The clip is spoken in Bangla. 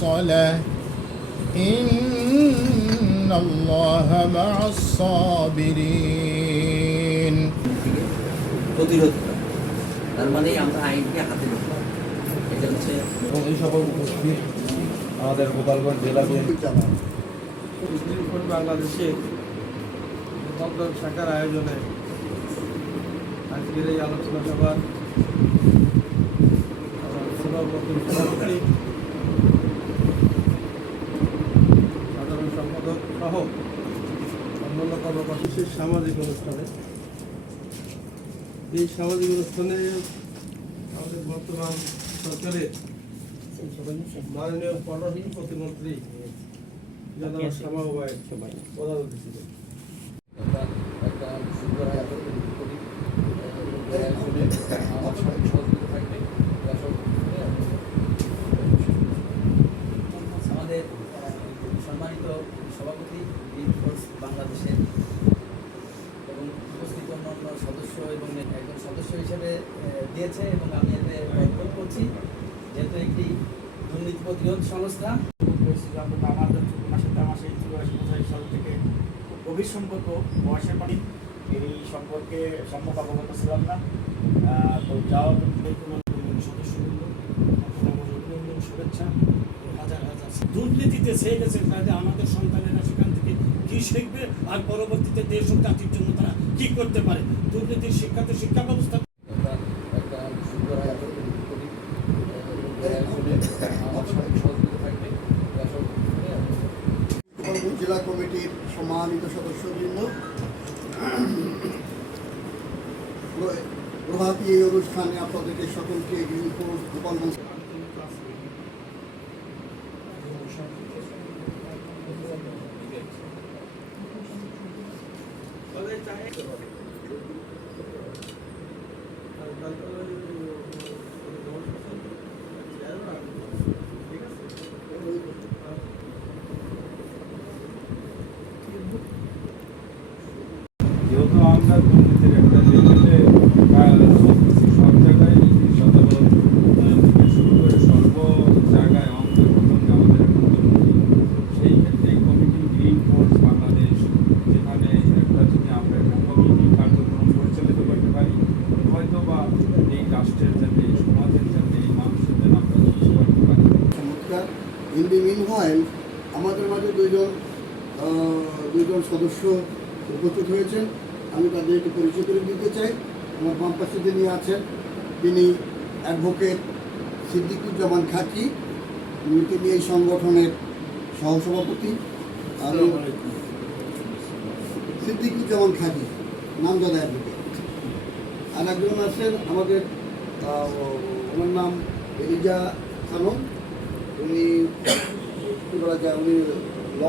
الصلاة إن الله مع الصابرين প্রতিরোধ করা। তার মানে আমরা আইনকে হাতে নেব। এটা হচ্ছে এবং এই সকল উপস্থিত আমাদের গোপালগঞ্জ জেলা বিএনপি মুসলিম ফ্রন্ট বাংলাদেশের গোপালগঞ্জ শাখার আয়োজনে আজকের এই আলোচনা সভার সভাপতি সাধারণ সম্পাদক সহ অন্যান্য কর্মকর্তাদের সামাজিক অনুষ্ঠানে এই সামাজিক অনুষ্ঠানে আমাদের বর্তমান সরকারের মাননীয় পররাষ্ট্র প্রতিমন্ত্রী জনাব শামা ওবায়দ প্রধান অতিথি ছিলেন। আমাদের সম্মানিত সভাপতি গ্রিন ফোর্স বাংলাদেশের এবং উপস্থিত অন্যান্য সদস্য এবং একজন সদস্য হিসেবে দিয়েছে এবং আমি এতে বোধ করছি যেহেতু একটি দুর্নীতি প্রতিরোধ সংস্থা। আমাদের ওনার সাথে আমার সেই 84 সাল থেকে গভীর সম্পর্ক বয়সের পানি এই সম্পর্কে সম্মুখ অবগত ছিলাম না। তো যাওয়ার সদস্যবৃন্দ অভিনন্দন শুভেচ্ছা হাজার হাজার দুর্নীতিতে সে গেছে তাহলে আমাদের সন্তানেরা সেখান থেকে কী শিখবে আর পরবর্তীতে দেশ ও জাতির জন্য তারা কী করতে পারে। দুর্নীতির শিক্ষাতে শিক্ষা ব্যবস্থা জেলা কমিটির সম্মানিত সদস্যবৃন্দ, প্রভাতী এই অনুষ্ঠানে আপনাদেরকে সকলকে গ্রিন ফোর্স গোপালগঞ্জ যেহেতু আমরা দুর্নীতির একটা লেভেলে সব জায়গায় সাধারণ থেকে শুরু করে সর্ব জায়গায় আমাদের প্রথম আমাদের এখন দুর্নীতি, সেই ক্ষেত্রে কমিটি গ্রিন ফোর্স বাংলাদেশ যেখানে একটা যদি আমরা একটা কমিটি কার্যক্রম পরিচালিত করতে পারি হয়তো বা এই রাষ্ট্রের যাতে সমাজের যাতে এই মানুষের জন্য আমরা কিছু করতে পারি। চমৎকার। ইন দি মিন হোয়াইল আমাদের মাঝে দুইজন সদস্য উপস্থিত হয়েছেন। আমি তাদেরকে পরিচয় করে দিতে চাই। আমার বাম পাশে যিনি আছেন তিনি অ্যাডভোকেট সিদ্দিকুজ্জামান খাকি, তিনি এই সংগঠনের সহসভাপতি। আমি সিদ্দিকুজ্জামান খাকি নামজাদা অ্যাডভোকেট। আর একজন আছেন আমাদের ওনার নাম এলিজা খানম, উনি কী বলা যায় উনি ল